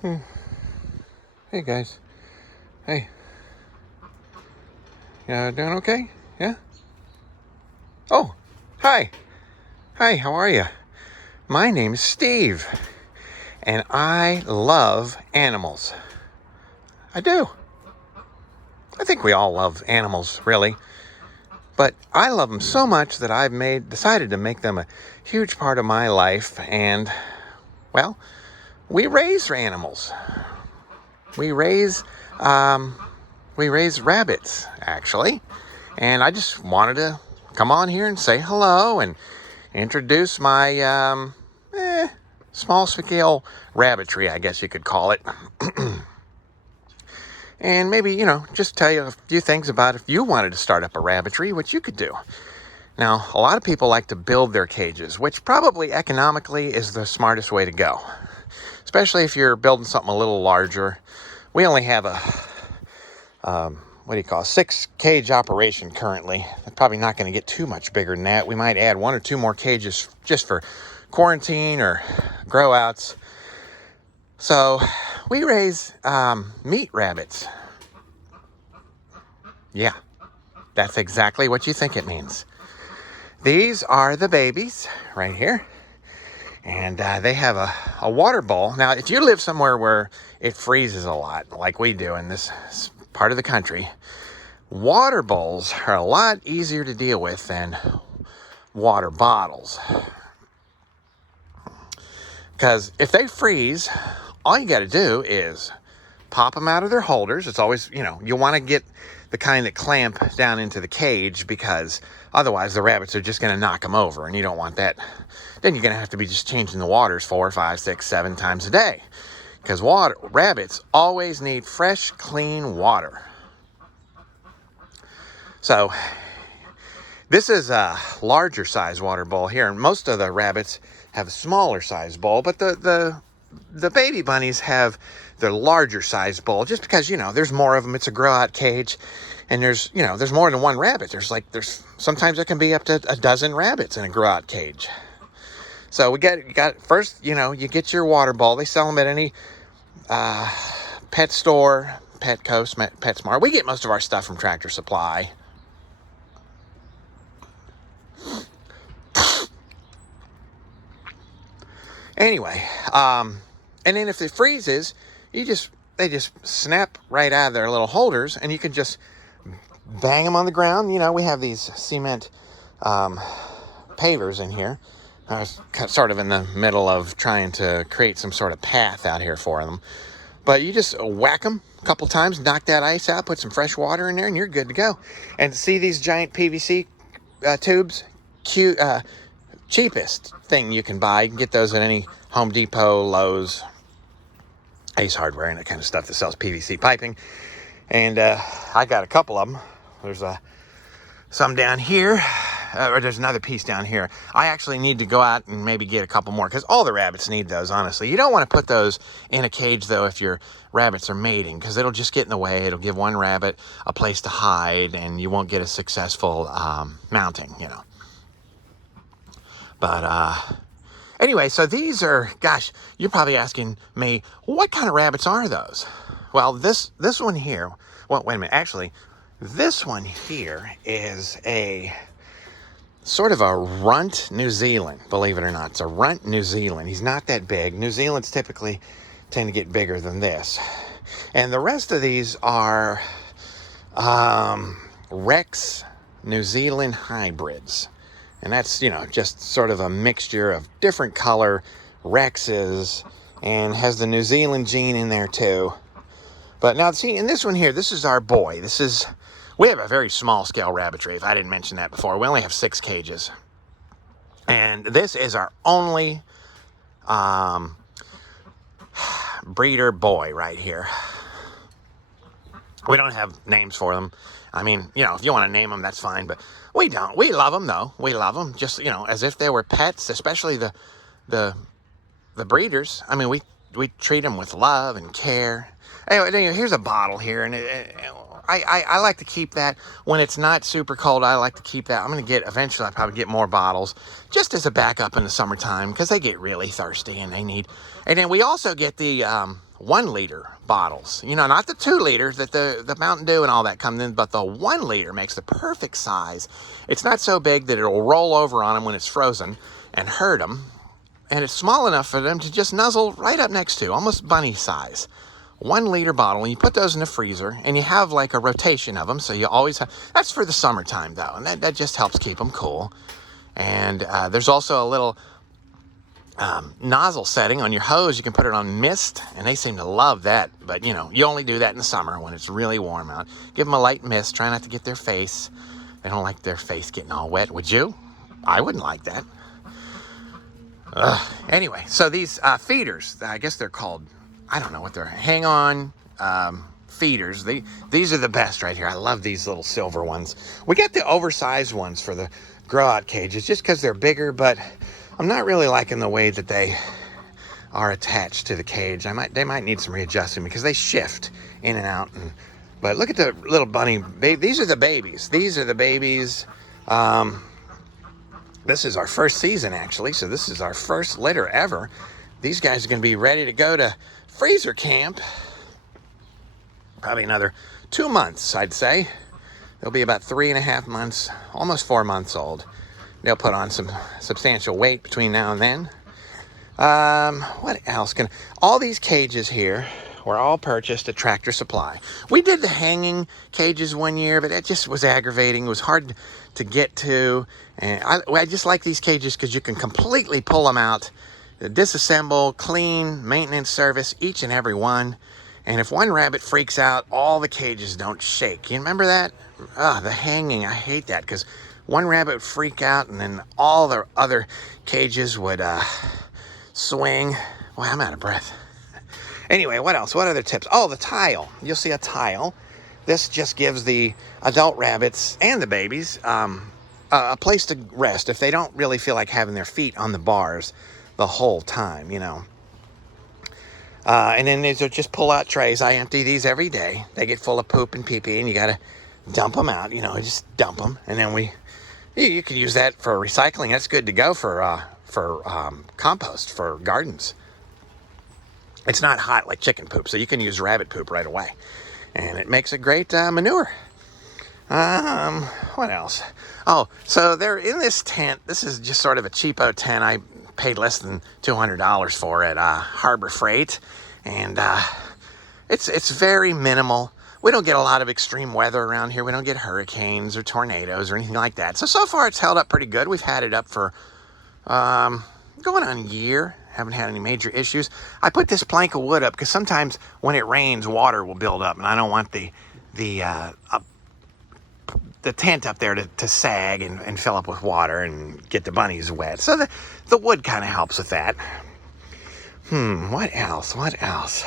Hmm. Hey guys. Hey. Doing okay? Yeah? Oh, hi. Hi, how are you? My name is Steve, and I love animals. I do. I think we all love animals, really. But I love them so much that decided to make them a huge part of my life. And, well, we raise animals. We raise, um, we raise rabbits, actually. And I just wanted to come on here and say hello and introduce my small scale rabbitry, I guess you could call it. And maybe, just tell you a few things about if you wanted to start up a rabbitry, what you could do. Now, a lot of people like to build their cages, which probably economically is the smartest way to go, especially if you're building something a little larger. We only have a 6-cage operation currently. It's probably not going to get too much bigger than that. We might add 1 or 2 more cages just for quarantine or grow outs. So we raise meat rabbits. Yeah, that's exactly what you think it means. These are the babies right here. And they have a water bowl. Now, if you live somewhere where it freezes a lot, like we do in this part of the country, water bowls are a lot easier to deal with than water bottles. Because if they freeze, all you got to do is pop them out of their holders. It's always, you want to get the kind that clamp down into the cage, because otherwise the rabbits are just going to knock them over, and you don't want that. Then you're going to have to be just changing the waters 4, 5, 6, 7 times a day, because rabbits always need fresh, clean water. So this is a larger size water bowl here, and most of the rabbits have a smaller size bowl, but the baby bunnies have the larger size bowl, just because, there's more of them. It's a grow out cage, and there's more than one rabbit. There's sometimes there can be up to a dozen rabbits in a grow out cage. So you got first, you get your water bowl. They sell them at any pet store, Petco, PetSmart. We get most of our stuff from Tractor Supply. Anyway, and then if it freezes, they just snap right out of their little holders, and you can just bang them on the ground. We have these cement pavers in here. I was sort of in the middle of trying to create some sort of path out here for them. But you just whack them a couple times, knock that ice out, put some fresh water in there, and you're good to go. And see these giant PVC tubes? Cheapest thing you can buy. You can get those at any Home Depot, Lowe's, Ace Hardware, and that kind of stuff that sells PVC piping. And I got a couple of them. There's some down here. Or there's another piece down here. I actually need to go out and maybe get a couple more, because all the rabbits need those, honestly. You don't want to put those in a cage, though, if your rabbits are mating, because it'll just get in the way. It'll give one rabbit a place to hide, and you won't get a successful mounting, But anyway, so these are, gosh, you're probably asking me, what kind of rabbits are those? Well, this one here, well, wait a minute. Actually, this one here is a sort of a runt New Zealand, believe it or not. It's a runt New Zealand. He's not that big. New Zealands typically tend to get bigger than this. And the rest of these are Rex New Zealand hybrids. And that's, just sort of a mixture of different color Rexes, and has the New Zealand gene in there too. But now, see, in this one here, this is our boy. We have a very small scale rabbitry, if I didn't mention that before. We only have 6 cages. And this is our only breeder boy right here. We don't have names for them. I mean, if you want to name them, that's fine. But we don't. We love them, though. We love them just, as if they were pets, especially the breeders. I mean, we treat them with love and care. Anyway, here's a bottle here, and I like to keep that when it's not super cold. I like to keep that. Eventually I'll probably get more bottles just as a backup in the summertime, because they get really thirsty and they need. And then we also get the 1-liter bottles. You know, not the 2-liter that the Mountain Dew and all that come in, but the 1-liter makes the perfect size. It's not so big that it'll roll over on them when it's frozen and hurt them. And it's small enough for them to just nuzzle right up next to, almost bunny size. 1-liter bottle, and you put those in the freezer, and you have like a rotation of them, so you always have, that's for the summertime though, and that just helps keep them cool. And there's also a little nozzle setting on your hose. You can put it on mist, and they seem to love that. But you know, you only do that in the summer when it's really warm out. Give them a light mist. Try not to get their face. They don't like their face getting all wet. Would you? I wouldn't like that. Anyway, so these feeders, I guess they're called, I don't know what they're, hang-on feeders. These are the best right here. I love these little silver ones. We got the oversized ones for the grow-out cages just because they're bigger, but I'm not really liking the way that they are attached to the cage. They might need some readjusting because they shift in and out. But look at the little bunny. These are the babies. These are the babies. This is our first season, actually. So this is our first litter ever. These guys are going to be ready to go to freezer camp. Probably another 2 months, I'd say. They'll be about 3.5 months, almost 4 months old. They'll put on some substantial weight between now and then. What else all these cages here were all purchased at Tractor Supply. We did the hanging cages one year, but it just was aggravating. It was hard to get to. And I just like these cages because you can completely pull them out, disassemble, clean, maintenance service, each and every one. And if one rabbit freaks out, all the cages don't shake. You remember that? The hanging, I hate that because one rabbit would freak out and then all the other cages would swing. Well, I'm out of breath. Anyway, what else? What other tips? Oh, the tile. You'll see a tile. This just gives the adult rabbits and the babies a place to rest if they don't really feel like having their feet on the bars the whole time, you know. And then these are just pull-out trays. I empty these every day. They get full of poop and pee-pee, and you got to dump them out. You know, just dump them. And then you could use that for recycling. That's good to go for compost for gardens. It's not hot like chicken poop, so you can use rabbit poop right away. And it makes a great manure. What else? Oh, so they're in this tent. This is just sort of a cheapo tent. I paid less than $200 for it, Harbor Freight. And it's very minimal. We don't get a lot of extreme weather around here. We don't get hurricanes or tornadoes or anything like that. So far it's held up pretty good. We've had it up for going on a year. Haven't had any major issues. I put this plank of wood up because sometimes when it rains, water will build up, and I don't want the tent up there to sag and fill up with water and get the bunnies wet. So the wood kind of helps with that. What else?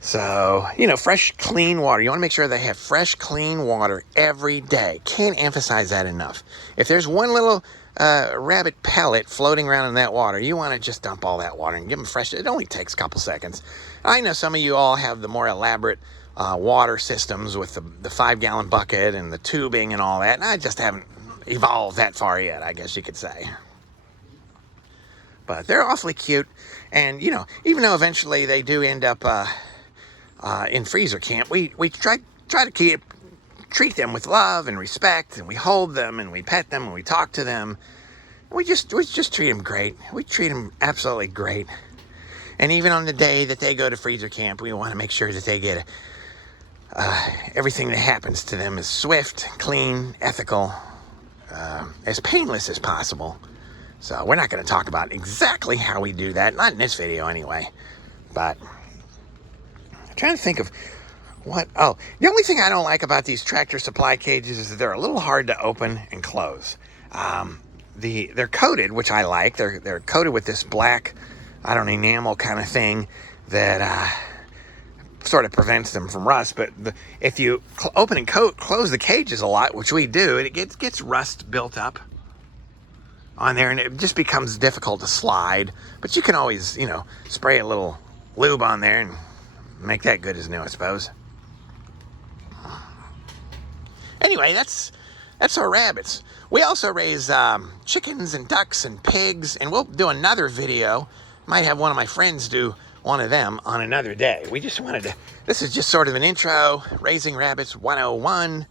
So, you know, fresh, clean water. You want to make sure they have fresh, clean water every day. Can't emphasize that enough. If there's one little rabbit pellet floating around in that water, you want to just dump all that water and give them fresh. It only takes a couple seconds. I know some of you all have the more elaborate water systems with the 5-gallon bucket and the tubing and all that, and I just haven't evolved that far yet, I guess you could say. But they're awfully cute, and you know, even though eventually they do end up in freezer camp, we try to treat them with love and respect, and we hold them and we pet them and we talk to them. We just treat them great. We treat them absolutely great. And even on the day that they go to freezer camp, we want to make sure that they get everything that happens to them is swift, clean, ethical, as painless as possible. So we're not going to talk about exactly how we do that, not in this video anyway. But I'm trying to think of the only thing I don't like about these Tractor Supply cages is that they're a little hard to open and close. They're coated, which I like. They're coated with this black, enamel kind of thing that sort of prevents them from rust. But if you open and close the cages a lot, which we do, it gets rust built up on there, and it just becomes difficult to slide. But you can always, spray a little lube on there and make that good as new, I suppose. Anyway, that's our rabbits. We also raise chickens and ducks and pigs, and we'll do another video. Might have one of my friends do one of them on another day. We just wanted to, this is just sort of an intro, Raising Rabbits 101.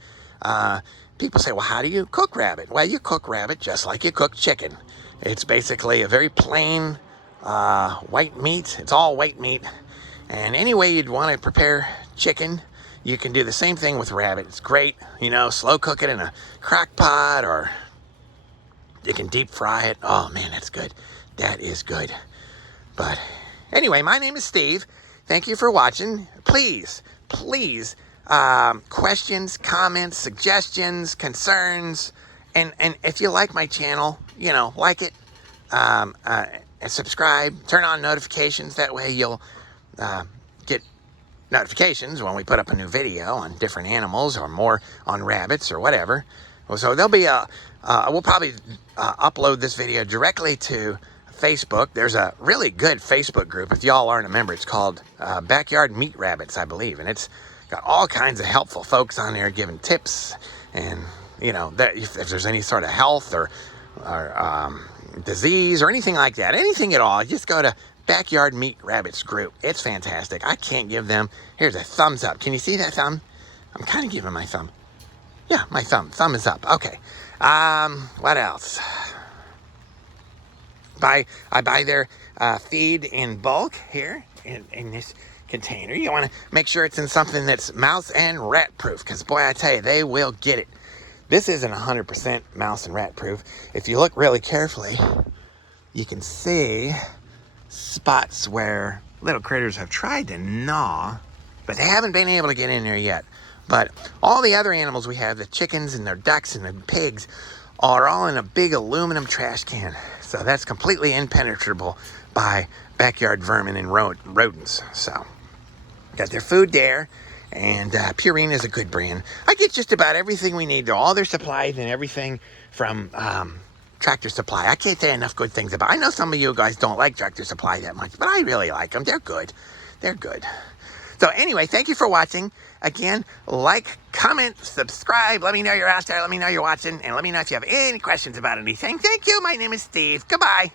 People say, well, how do you cook rabbit? Well, you cook rabbit just like you cook chicken. It's basically a very plain white meat. It's all white meat. And any way you'd want to prepare chicken, you can do the same thing with rabbit. It's great, you know, slow cook it in a crock pot, or you can deep fry it. Oh man, that's good. That is good. But anyway, my name is Steve. Thank you for watching. Please, questions, comments, suggestions, concerns, and if you like my channel, you know, like it, and subscribe, turn on notifications. That way you'll get notifications when we put up a new video on different animals or more on rabbits or whatever. So there'll be we'll probably upload this video directly to Facebook. There's a really good Facebook group. If y'all aren't a member, it's called Backyard Meat Rabbits, I believe. And it's got all kinds of helpful folks on there giving tips. And, you know, that if there's any sort of health or disease or anything like that, anything at all, just go to Backyard Meat Rabbits group. It's fantastic. I can't give them, here's a thumbs up. Can you see that thumb? I'm kind of giving my thumb. Yeah, my thumb is up. Okay. What else? I buy their feed in bulk here in this container. You want to make sure it's in something that's mouse and rat proof, because boy, I tell you, they will get it. This isn't 100% mouse and rat proof. If you look really carefully, you can see spots where little critters have tried to gnaw, but they haven't been able to get in there yet. But all the other animals we have, the chickens and their ducks and the pigs, are all in a big aluminum trash can. So that's completely impenetrable by backyard vermin and rodents. So got their food there, and Purina is a good brand. I get just about everything we need. All their supplies and everything from Tractor Supply. I can't say enough good things about. I know some of you guys don't like Tractor Supply that much, but I really like them. They're good. They're good. So anyway, thank you for watching. Again, like, comment, subscribe. Let me know you're out there. Let me know you're watching. And let me know if you have any questions about anything. Thank you. My name is Steve. Goodbye.